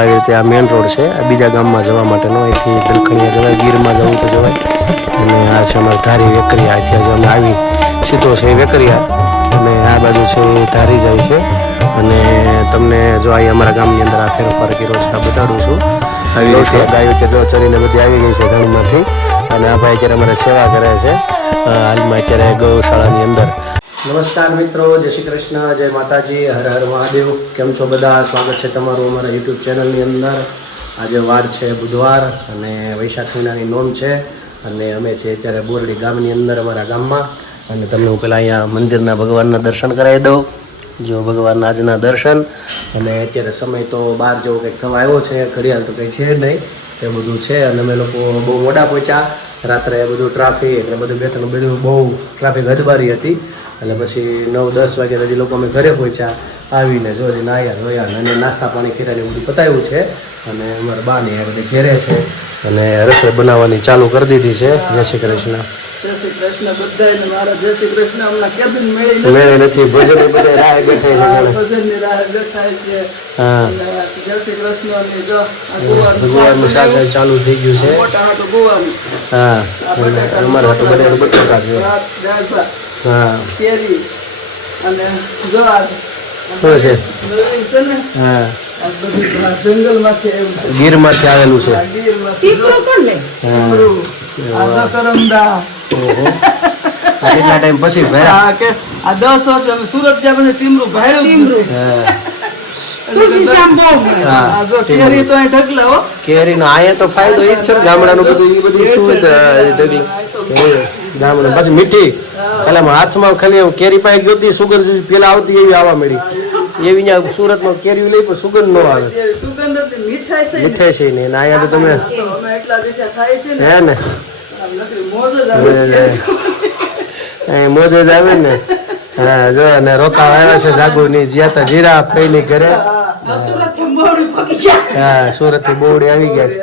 આવી રીતે આ મેઇન રોડ છે, આ બીજા ગામમાં જવા માટેનો. અહીંથી દલખણીયા જવાય, ગીરમાં જવું તો જવાય. અને આ છે અમારે ધારી વેકરિયા. અહીંથી આજે અમે આવી સીધો છે વેકરિયા અને આ બાજુ છે એ ધારી જાય છે. અને તમને જો અહીં અમારા ગામની અંદર આ ફેરફાર કર્યો છે આ બતાડું છું. આવી રીતે ગાયો છે જો ચરીને બધી આવી ગઈ છે ધણમાંથી. અને આ ભાઈ અત્યારે અમારે સેવા કરે છે હાલમાં અત્યારે ગૌશાળાની અંદર. નમસ્કાર મિત્રો, જય શ્રી કૃષ્ણ, જય માતાજી, હર હર મહાદેવ. કેમ છો બધા? સ્વાગત છે તમારું અમારા યુટ્યુબ ચેનલની અંદર. આજે વાર છે બુધવાર અને વૈશાખ મહિનાની નોમ છે. અને અમે છીએ અત્યારે બોરડી ગામની અંદર, અમારા ગામમાં. અને તમને હું પહેલાં અહીંયા મંદિરના ભગવાનના દર્શન કરાવી દઉં. જો ભગવાનના આજના દર્શન. અને અત્યારે સમય તો 12 જેવો કંઈક થવા આવ્યો છે, ઘડિયાળ તો કંઈ છે નહીં, એ બધું છે. અને અમે લોકો બહુ મોડા પહોંચ્યા રાત્રે, બધું ટ્રાફિક એટલે બધું બહુ ટ્રાફિક હદબારી હતી. એટલે પછી 9-10 વાગે હજી લોકો અમે ઘરે પહોંચ્યા. આવીને જો હજી નાયા ધોયા અને નાસ્તા પાણી કર્યા બધું પતાવ્યું છે. અને અમારા બાને આ બધી ઘેરે છે અને રસોઈ બનાવવાની ચાલુ કરી દીધી છે. જય શ્રી કૃષ્ણ. જય શ્રી કૃષ્ણ બધાને મારા જય શ્રી કૃષ્ણ. હમણાં કેબિન મેળ નથી, ભજન બધા રાહ બેઠા છે, ભજનની રાહ બેઠા છે. હા, જય શ્રી કૃષ્ણ. અને જો ભગવાનનું શાક ચાલુ થઈ ગયું છે. મોટા હાટો ગોવાનું. હા, અમારા તો બધા બટાકા છે. હા, કેરી અને ગવાર શું છે? છે ને હા, આ બધું જંગલમાંથી આવ્યું છે, ગીરમાંથી આવેલું છે. આ કરમદા. ઓહો, કેટલા ટાઈમ પછી ભર્યા? આ કે આ 10 વર્ષ અમે સુરત જ્યાં પછી ટીમરું ભાડ્યું. હા, કેરી તો અહીં ઢગલા હો. કેરીનો આયા તો ફાયદો ઈ જ છે ને, ગામડાનું બધું ઈ બધી સુવિધા ગામડું. પછી મીઠી પેલા હાથમાં ખાલી કેરી પાઈ ગયો હતી, સુગંધ પેલા આવતી એવી આવવા મળી. એવી ત્યાં સુરતમાં કેરી લઈ પણ સુગંધ ન આવે, સુગંધ હતી, મીઠાઈ છે મીઠાઈ છે નહીં. અહીંયા તો તમે અમે એટલા દિવસે ખાય છે ને, હે ને મોજ જ આવે છે. મોજ જ આવે ને. હા, જો ને રોકાવા આવ્યા છે જાગુની જ્યાં તા જીરા ફઈની ઘરે. હા, સુરત થી બોવડી આવી ગયા છે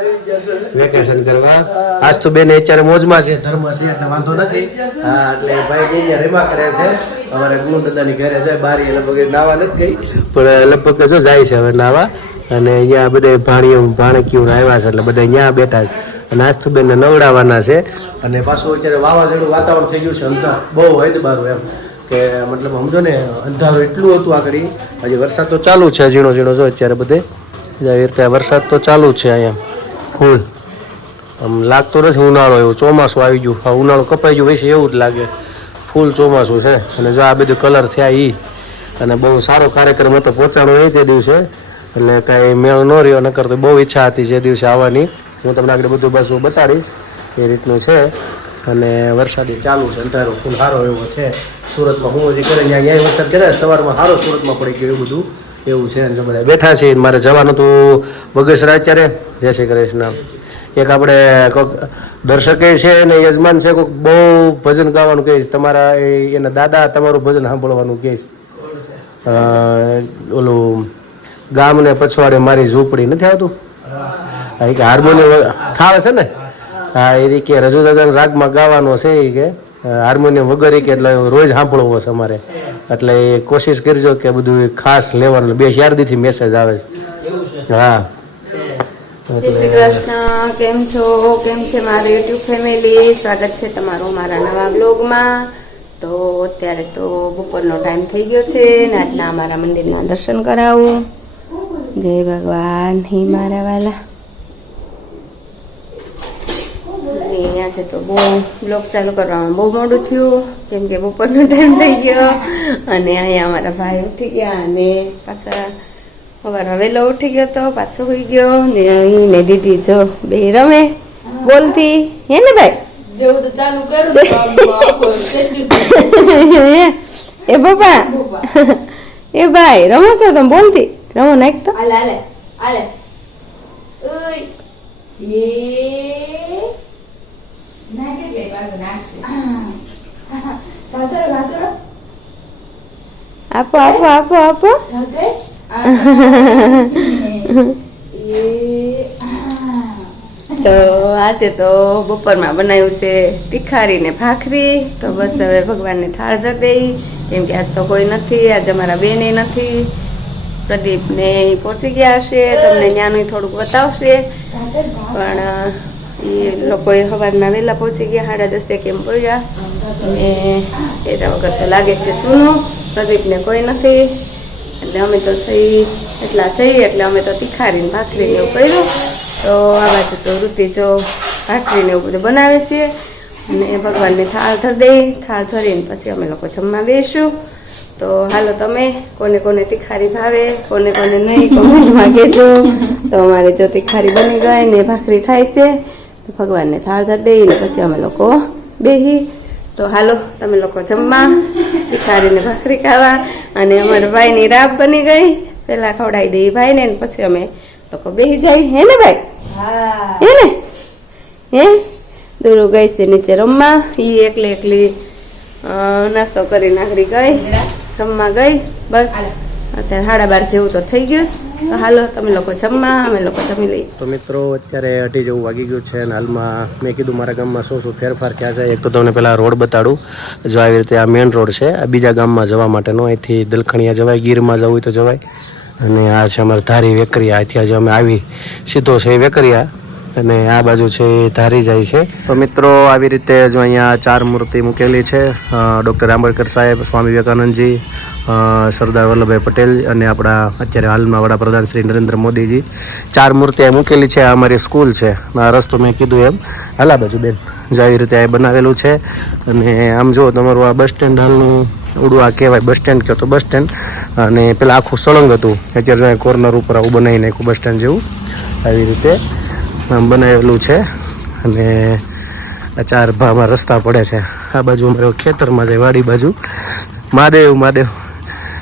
વેકેશન કરવા. આજ તો બેને અત્યારે મોજમાં છે, ધર્મ છે એટલે વાંધો નથી. હા, એટલે ભાઈ અહીંયા રેમા કરે છે. અમારે ગુણ દાદાની ઘરે છે, બારી લગભગ નાવા નથી ગઈ પણ લગભગ જો જાય છે હવે નાવા. અને અહીંયા બધા ભાણકીઓ આવ્યા છે એટલે બધા અહીંયા બેઠા છે. અને આજ તો બેનને નવડાવવાના છે. અને પાછું અત્યારે વાવાઝોડું વાતાવરણ થઈ ગયું છે, અંતર બહુ હદબારું એમ કે મતલબ સમજો ને, અંધારું એટલું હતું આગળ. હજી વરસાદ તો ચાલુ છે, ઝીણો ઝીણો જો અત્યારે બધે આવી રીતે વરસાદ તો ચાલુ છે અહીંયા ફૂલ. આમ લાગતો નથી ઉનાળો એવું, ચોમાસું આવી ગયું. હા, ઉનાળો કપાઈ ગયું વૈસે એવું જ લાગે, ફૂલ ચોમાસું છે. અને જો આ બધું કલર થયા એ. અને બહુ સારો કાર્યક્રમ હતો, પહોંચાડો નહીં તે દિવસે, એટલે કાંઈ મેળ ન રહ્યો. નકર તો બહુ ઈચ્છા હતી જે દિવસે આવવાની. હું તમને આગળ બધું બસ બતાડીશ એ રીતનું છે. અને વરસાદી ચાલુ છે, અંધારો ફૂલ સારો એવો છે. સુરતમાં હું હજી કરે અહીંયા વરસાદ કરે, સવારમાં સારો સુરતમાં પડી ગયો એવું બધું એવું છે. જો બધા બેઠા છે, મારે જવાનું હતું બગસરા અત્યારે. જય શ્રી કૃષ્ણ. એક આપણે કોઈક દર્શકે છે અને યજમાન છે, કોઈક બહુ ભજન ગાવાનું કહે છે. તમારા એના દાદા તમારું ભજન સાંભળવાનું કહે છે. ઓલું ગામ ને પછવાડે મારી ઝૂંપડી નથી આવતું, કે હાર્મોનિયમ થાળ છે ને. હા, એ કે રજૂ દાદાના રાગમાં ગાવાનો છે એ કે હાર્મોનિયમ વગર કે એટલે રોજ સાંભળવો છે અમારે. એટલે એ કોશિશ કરજો કે બધું ખાસ લેવાનું. 2 શારદીથી મેસેજ આવે છે. હા, જય શ્રી કૃષ્ણ. કેમ છો? કેમ છે મારું યુટ્યુબ ફેમિલી? સ્વાગત છે તમારું મારા નવા બ્લોગમાં. તો અત્યારે તો બપોરનો ટાઈમ થઈ ગયો છે ને આજના અમારા મંદિરના દર્શન કરાવું. જય ભગવાન હી મારા વાલા. આજે તો બહુ બ્લોગ ચાલુ કરવામાં બહુ મોડું થયું, કેમ કે બપોરનો ટાઈમ થઈ ગયો. અને અહીંયા અમારા ભાઈ ઉઠી ગયા અને પાછા સવારમાં વહેલો ઉઠી ગયો તો પાછો હોઈ ગયો. ને અહીં ને દીદી જો બે રમે બોલતી હે ને ભાઈ. જેવું તો ચાલુ કરું એ બાપા એ ભાઈ રમો છો તમે? બોલતી રમો નાખ તો. આલે આલે આલે ઓય એ નાકે લે પાછો નાખશે કાતરો કાતરો આપો આપો આપો આપો. કાતરે તો આજે તો બપોરમાં બનાવ્યું છે તીખારી ને ભાખરી. તો બસ હવે ભગવાનને થાળ ધરી દઈ, કેમ કે આજ તો કોઈ નથી, આજે અમારા બેને નથી. પ્રદીપ ને પહોંચી ગયા હશે, તમને ત્યાંનું થોડુંક બતાવશે. પણ એ લોકોએ સવારના વહેલા પહોંચી ગયા, 10:30 કેમ પહોંચ્યા. ને એના વગર તો લાગે છે સૂનું, પ્રદીપને કોઈ નથી. એટલે અમે તો એટલા સહી એટલે અમે તો તીખારીને ભાખરીને એવું કર્યું. તો આ બાજુ તો ઋતિ જો ભાખરીને એવું બધું બનાવે છે. અને ભગવાનને થાળ ધરી દઈ, થાળ ધરીને પછી અમે લોકો જમવા બેસું. તો હાલો તમે કોને કોને તીખારી ભાવે, કોને કોને નહીં, કોમેન્ટમાં કહેજો. તો અમારે જો તીખારી બની ગઈ ને ભાખરી થાય છે તો ભગવાનને થાળ ધરી દઈ ને પછી અમે લોકો બેહી. તો હાલો તમે લોકો જમવા, તીખારીને ભાખરી ખાવા. અને અમારા ભાઈની રાબ બની ગઈ, પેલા ખવડાવી દઈ ભાઈને ને પછી અમે લોકો બેસી જાય. હે ને ભાઈ? હે ને? હે દૂર ગઈ છે નીચે રમવા. એ એકલી નાસ્તો કરી નાખરી ગઈ, રમવા ગઈ. બસ અત્યારે 12:30 જેવું તો થઈ ગયું. તો હાલો તમે લોકો જમવા, અમે લોકો જમી લઈએ. તો મિત્રો અત્યારે 2:30 જેવું વાગી ગયું છે અને હાલમાં મેં કીધું મારા ગામમાં શું શું ફેરફાર થયા છે. એક તો તમને પહેલા રોડ બતાડું. જો આવી રીતે આ મેઇન રોડ છે, આ બીજા ગામમાં જવા માટેનો. અહીંથી દલખણીયા જવાય, ગીરમાં જવું હોય તો જવાય. અને આ છે અમારે ધારી વેકરિયા. અહીંથી આજે અમે આવી સીધો છે વેકરિયા અને આ બાજુ છે એ ધારી જાય છે. તો મિત્રો આવી રીતે જો અહીંયા 4 મૂર્તિ મૂકેલી છે. ડૉક્ટર આંબેડકર સાહેબ, સ્વામી વિવેકાનંદજી, સરદાર વલ્લભભાઈ પટેલ અને આપણા અત્યારે હાલમાં વડાપ્રધાન શ્રી નરેન્દ્ર મોદીજી. 4 મૂર્તિ આ મૂકેલી છે. આ અમારી સ્કૂલ છે. આ રસ્તો મેં કીધું એમ હાલા બાજુ બેન જો આવી રીતે આ બનાવેલું છે. અને આમ જુઓ તમારું આ બસ સ્ટેન્ડ હાલનું ઉડું આ કહેવાય, બસ સ્ટેન્ડ કહો તો બસ સ્ટેન્ડ. અને પેલા આખું સળંગ હતું, અત્યારે જો કોર્નર ઉપર આવું બનાવી નાખ્યું બસ સ્ટેન્ડ જેવું. આવી રીતે આમ બનાવેલું છે. અને આ 4 ભામાં રસ્તા પડે છે. આ બાજુ અમારે ખેતરમાં જાય, વાડી બાજુ મહાદેવ.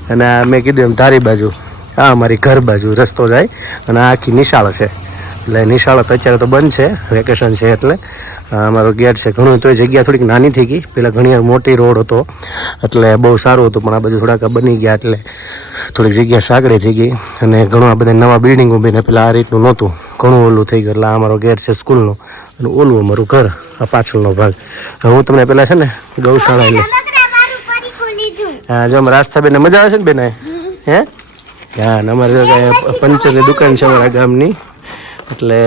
અને આ મેં કીધું એમ ધારી બાજુ આ અમારી ઘર બાજુ રસ્તો જાય. અને આ આખી નિશાળ છે. એટલે નિશાળ તો અત્યારે તો બંધ છે, વેકેશન છે એટલે. અમારો ગેટ છે ઘણું, તો એ જગ્યા થોડીક નાની થઈ ગઈ. પહેલાં ઘણી મોટી રોડ હતો એટલે બહુ સારું હતું, પણ આ બાજુ થોડાક બની ગયા એટલે થોડીક જગ્યા સાંકડી થઈ ગઈ. અને ઘણું આ બધા નવા બિલ્ડિંગો બને, પહેલાં આ રીતનું નહોતું, ઘણું ઓલું થઈ ગયું. એટલે આ અમારો ગેટ છે સ્કૂલનો અને ઓલું અમારું ઘર, આ પાછળનો ભાગ. હું તમને પહેલાં છે ને ગૌશાળા એટલે હા જો અમારા આસ્થાબેનને મજા આવે છે ને બેન? હે હા, અમારે પંચરની દુકાન છે અમારા ગામની. એટલે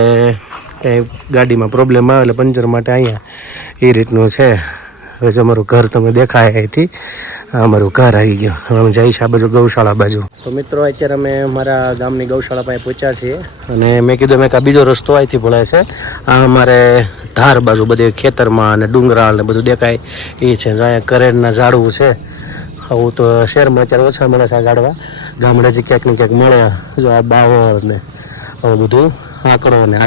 કંઈ ગાડીમાં પ્રોબ્લેમ આવે એટલે પંચર માટે અહીંયા એ રીતનું છે. હવે જો અમારું ઘર તમે દેખાય અહીંથી, અમારું ઘર આવી ગયું. હવે અમે જઈશ આ બાજુ ગૌશાળા બાજુ. તો મિત્રો અત્યારે અમે મારા ગામની ગૌશાળા પાસે પહોંચ્યા છીએ. અને મેં કીધું મેં આ બીજો રસ્તો અહીંથી ભળે છે. આ અમારે ધાર બાજુ બધે ખેતરમાં અને ડુંગરાળ ને બધું દેખાય એ છે. અહીંયા કરેડના ઝાડવું છે. આવું તો શહેરમાં અત્યારે ઓછા મળે છે આ ઝાડવા, ગામડેથી ક્યાંક ને ક્યાંક મળે. જો આ બાવળ ને આવું બધું, આંકડો ને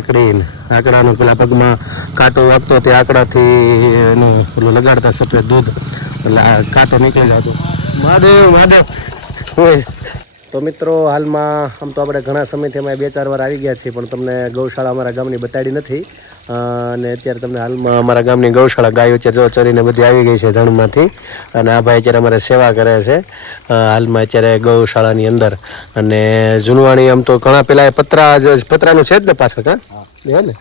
આંકડાનો પેલા પગમાં કાંટો વાગતો તે આંકડાથી એનું પેલું લગાડતા સફેદ દૂધ, એટલે આ કાંટો નીકળી જતો. મહાદેવ હોય. તો મિત્રો હાલમાં આમ તો આપણે ઘણા સમયથી અમે 2-4 વાર આવી ગયા છીએ, પણ તમને ગૌશાળા અમારા ગામની બતાડી નથી. અને અત્યારે તમને હાલમાં અમારા ગામની ગૌશાળા ગાયો છે જો ચરીને બધી આવી ગઈ છે ધણમાંથી. અને આ ભાઈ અત્યારે અમારે સેવા કરે છે હાલમાં અત્યારે ગૌશાળાની અંદર. અને જૂનવાણી આમ તો ઘણા પેલા પતરાનું છે જ ને પાછળ, કાં હે ને?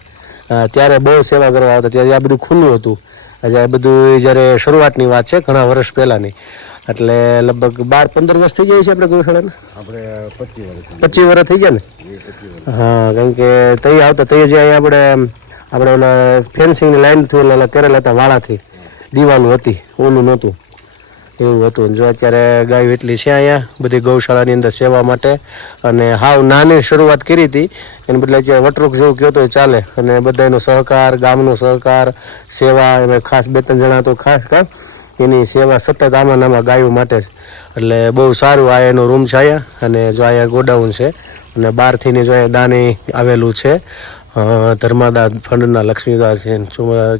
ત્યારે બહુ સેવા કરવા આવતા. ત્યારે આ બધું ખુલ્લું હતું. આજે આ બધું જ્યારે શરૂઆતની વાત છે, ઘણા વર્ષ પહેલાંની. એટલે લગભગ 12-15 વર્ષ થઈ ગયા છે આપણે ગૌશાળાને. આપણે 25 વર્ષ થઈ ગયા ને. હા, કારણ કે તઈ આવતા તઈ જે અહીંયા આપણે ઓલા ફેન્સિંગની લાઈનથી ઓલા કરેલા હતા, વાળાથી દિવાલો હતી, ઓલું નહોતું, એવું હતું. જો અત્યારે ગાયો એટલી છે અહીંયા બધી ગૌશાળાની અંદર સેવા માટે. અને હાવ નાની શરૂઆત કરી હતી, એને બદલે અત્યારે વટરૂક જેવું કહો તો ચાલે. અને બધાનો સહકાર, ગામનો સહકાર, સેવા, એમાં ખાસ 2-3 જણા તો ખાસ એની સેવા સતત આમાં ગાયો માટે જ. એટલે બહુ સારું આ એનો રૂમ છે અહીંયા. અને જો અહીંયા ગોડાઉન છે. અને બહારથી જો અહીંયા દાની આવેલું છે. ધર્માદાસ ફંડના લક્ષ્મીદાસ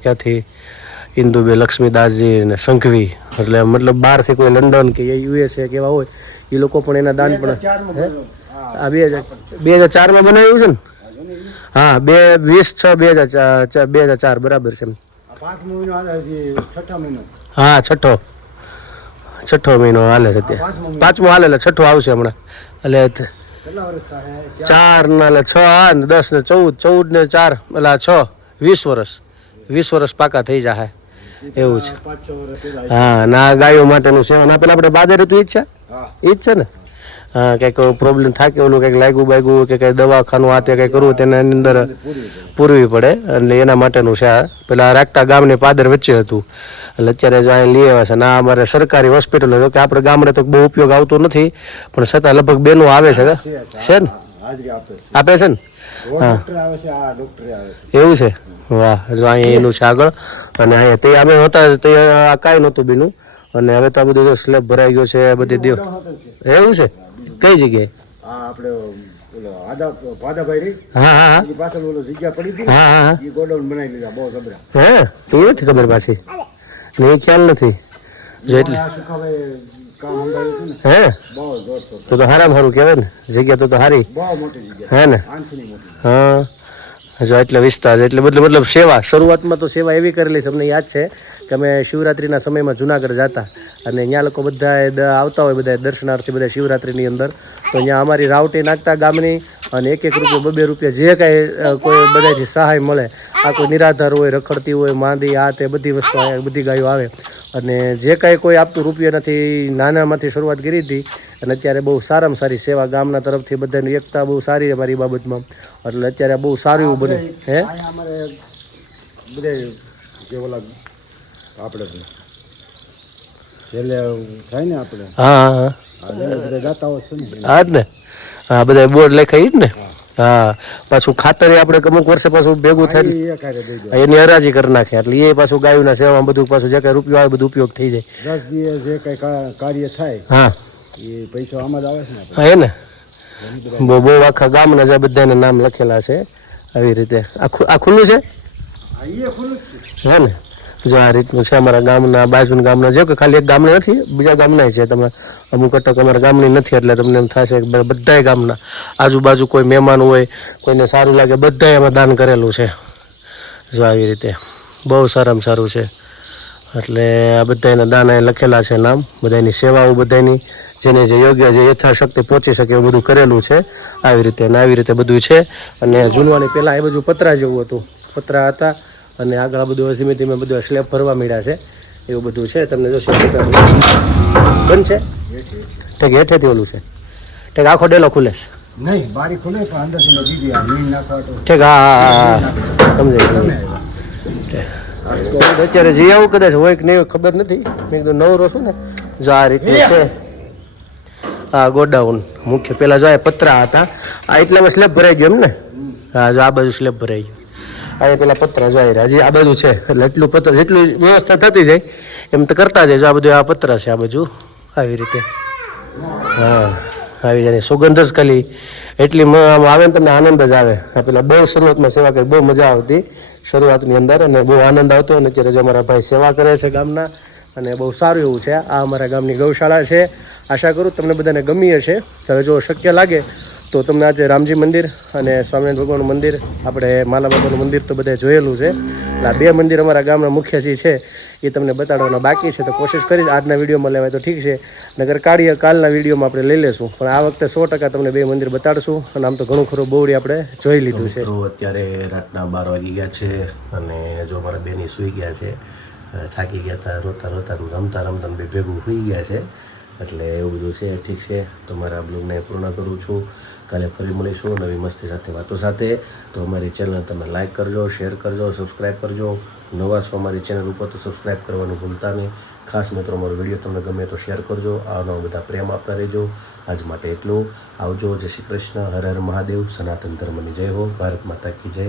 ક્યાંથી ઇન્દુબે લક્ષ્મીદાસજી ને સંઘવી, એટલે મતલબ બહારથી કોઈ લંડન કે USA કેવા હોય એ લોકો પણ એના દાન પણ. આ 2004માં બનાવ્યું છે ને? હા, 20/6/2004 બરાબર છે. હા, છઠ્ઠો મહિનો હાલે છે અત્યારે. 5મો હાલે એટલે છઠ્ઠો આવશે હમણાં. એટલે 4 ને 6 ને 10 ને 14 ને 4 એટલે 6 20 વર્ષ પાકા થઈ જાય એવું છે. હા, ના ગાયો માટેનું સેવા ના પેલા આપણે બાજર હતું ઈ જ છે ને. કંઈક પ્રોબ્લેમ થાય કે ઓલું કંઈક લાગ્યું બાગ્યું કે કંઈ દવાખાનું આ તે કંઈ કરવું તેના અંદર પૂરવી પડે એટલે એના માટેનું છે આ. પેલા રાખતા ગામની પાદર વચ્ચે હતું એટલે અત્યારે જો અહીં લઈ આવ્યા છે. ના અમારે સરકારી હોસ્પિટલ કે આપણે ગામડે તો બહુ ઉપયોગ આવતો નથી પણ છતાં લગભગ બેનું આવે છે છે ને આપે છે ને હા એવું છે વાહ. જો અહીંયા એનું છે આગળ અને અહીંયા તે અમે હતા તે કાંઈ નહોતું બીનું અને હવે તો આ બધું સ્લેબ ભરાઈ ગયો છે બધી દેવ એવું છે કઈ જગ્યાએ હા હા હા હા તો નથી ખબર પાછી નહીં ખ્યાલ નથી જો એટલે હે તો સારામાં સારું કહેવાય ને જગ્યા તો સારી હે ને હા જો એટલે વિસ્તાર એટલે મતલબ સેવા શરૂઆતમાં તો સેવા એવી કરેલી છે અમને યાદ છે કે અમે શિવરાત્રિના સમયમાં જુનાગઢ જતા અને ત્યાં લોકો બધા આવતા હોય બધા દર્શનાર્થી બધા શિવરાત્રિની અંદર તો અહીંયા અમારી રાવટી નાખતા ગામની અને 1-1 રૂપિયા 2-2 રૂપિયા જે કાંઈ કોઈ બધાથી સહાય મળે આ કોઈ નિરાધાર હોય રખડતી હોય માંદી આ તે બધી વસ્તુ બધી ગાયો આવે અને જે કાંઈ કોઈ આપતું રૂપિયાથી નાનામાંથી શરૂઆત કરી હતી અને અત્યારે બહુ સારામાં સારી સેવા ગામના તરફથી બધાની એકતા બહુ સારી અમારી બાબતમાં એટલે અત્યારે બહુ સારું એવું બને હે આપણે છેલ્લે થાય ને આપણે હા હા હા જ ને હા બધા બોર્ડ લખાય જ ને હા પાછું ખાતર આપણે અમુક વર્ષે પાછું ભેગું થાય એની હરાજી કરી નાખે એટલે એ પાછું ગાયોના સેવા બધું પાછું જે કઈ રૂપિયો આવે બધું ઉપયોગ થઈ જાય 10 દિવસ જે કઈ કાર્ય થાય હા એ પૈસા આમાં જ આવે છે ને હા એ ને બહુ આખા ગામના જે બધાના નામ લખેલા છે આવી રીતે આ ખુલ્લું છે હે ને જો આ રીતનું છે અમારા ગામના બાજુના ગામના જે કે ખાલી એક ગામના નથી બીજા ગામના છે તમે અમુક અટક અમારા ગામની નથી એટલે તમને એમ થશે કે બધાય ગામના આજુબાજુ કોઈ મહેમાન હોય કોઈને સારું લાગે બધાય એમાં દાન કરેલું છે જો આવી રીતે બહુ સારામાં સારું છે એટલે આ બધાના દાન અહીં લખેલા છે નામ બધાની સેવાઓ બધાની જેને જે યોગ્ય જે યથાશક્તિ પહોંચી શકે એવું બધું કરેલું છે આવી રીતે અને આવી રીતે બધું છે અને જૂનવાની પહેલાં એ બધું પતરા જેવું હતું પતરા હતા અને આગળ બધું ધીમે ધીમે બધું સ્લેબ ભરવા મળ્યા છે એવું બધું છે તમને જો બંધ છે ઠીક હેઠેથી ઓલું છે ઠીક આખો ડેલો ખુલે છે નહીં બારી ખુલે પણ અંદરથી બીજી આ મીણ નાખવા તો ઠીક હા સમજાય અત્યારે જઈ આવું કદાચ હોય કે નહીં ખબર નથી મેં કીધું નવરો છું ને જો આ રીતનું છે હા ગોડાઉન મુખ્ય પેલા જો પતરા હતા આ એટલામાં સ્લેબ ભરાઈ ગયો એમ ને હા જો આ બાજુ સ્લેબ ભરાઈ ગયો અહીંયા પેલા પતરા જાય હજી આ બાજુ છે એટલે એટલું પત્ર જેટલું વ્યવસ્થા થતી જાય એમ તો કરતા જાય આ બધું આ પતરા છે આ બાજુ આવી રીતે હા આવી જાય સુગંધ જ ખાલી એટલી આવે ને તમને આનંદ જ આવે આ પેલા બહુ શરૂઆતમાં સેવા કરી બહુ મજા આવતી શરૂઆતની અંદર અને બહુ આનંદ આવતો અને અત્યારે જો અમારા ભાઈ સેવા કરે છે ગામના અને બહુ સારું એવું છે આ અમારા ગામની ગૌશાળા છે આશા કરું તમને બધાને ગમી હશે હવે જો શક્ય લાગે તો તમને આજે રામજી મંદિર અને સ્વામિનારાયણ ભગવાનનું મંદિર આપણે માલા બાબાનું મંદિર તો બધા જોયેલું છે એટલે આ 2 મંદિર અમારા ગામના મુખ્ય જે છે એ તમને બતાડવાના બાકી છે તો કોશિશ કરીશ આજના વિડીયોમાં લેવાય તો ઠીક છે નગર કાલના વિડીયોમાં આપણે લઈ લેશું પણ આ વખતે 100% તમને 2 મંદિર બતાડશું અને આમ તો ઘણું ખરું બહુડી આપણે જોઈ લીધું છે તો અત્યારે રાતના 12 વાગી ગયા છે અને જો અમારા બેની સૂઈ ગયા છે થાકી ગયા હતા રોતા રમતા ભેગું સુઈ ગયા છે એટલે એવું બધું છે ઠીક છે તો મારા બ્લોગને પૂર્ણ કરું છું કાલે ફરી મળીશું નવી મસ્તી સાથે વાતો સાથે તો અમારી ચેનલ તમે લાઈક કરજો શેર કરજો સબસ્ક્રાઈબ કરજો નવા છો અમારી ચેનલ ઉપર તો સબસ્ક્રાઈબ કરવાનું ભૂલતા નહીં ખાસ મિત્રો અમારો વિડીયો તમને ગમે તો શેર કરજો આનો બધા પ્રેમ આપતા રહેજો આજ માટે એટલું આવજો જય શ્રી કૃષ્ણ હર હર મહાદેવ સનાતન ધર્મની જય હો ભારત માતા કી જય